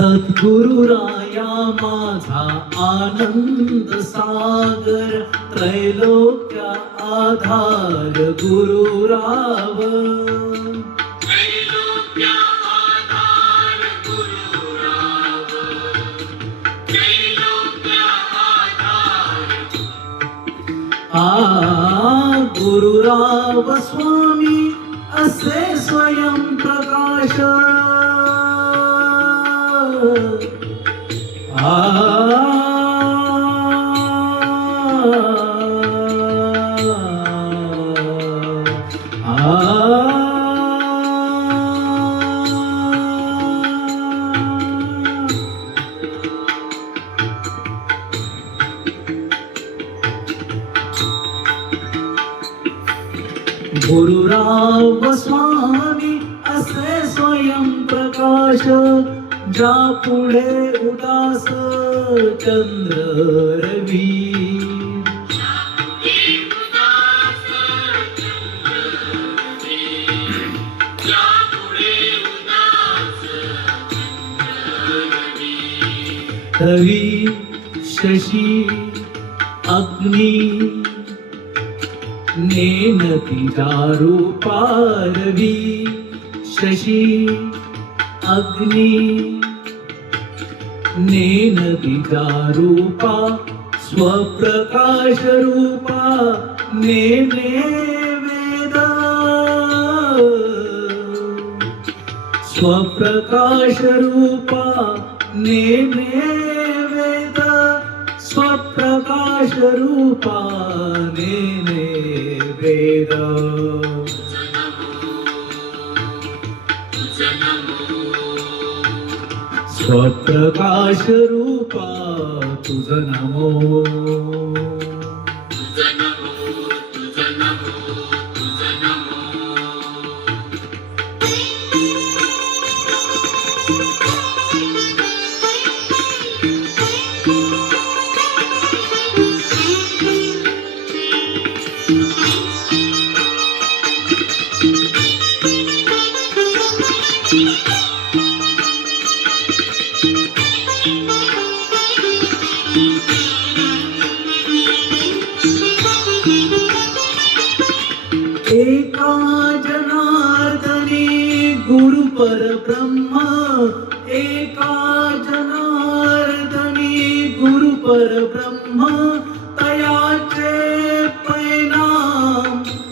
सद्गुरुराया माझा आनंद सागर, त्रैलोक्य आधार गुरुराव. त्रैलोक्य आधार गुरुराव, त्रैलोक्य आधार. गुरुराव स्वामी असे स्वयं प्रकाश. गुरुराव स्वामी असे स्वयं प्रकाश, ज्या पुढे उदास चंद्र रवी. रवी शशी अग्नि नेनती रूपा. रवी शशी अग्नि नेनती रूपा. स्वप्रकाश रूपा नेने वेद. स्वप्रकाश रूपा नेने वेद. स्वप्रकाश रूपा नेने वेद. स्वप्रकाश रूपा तुझ नमो. एका जनार्दनी गुरु परब्रह्म. एका जनार्दनी गुरु परब्रह्म.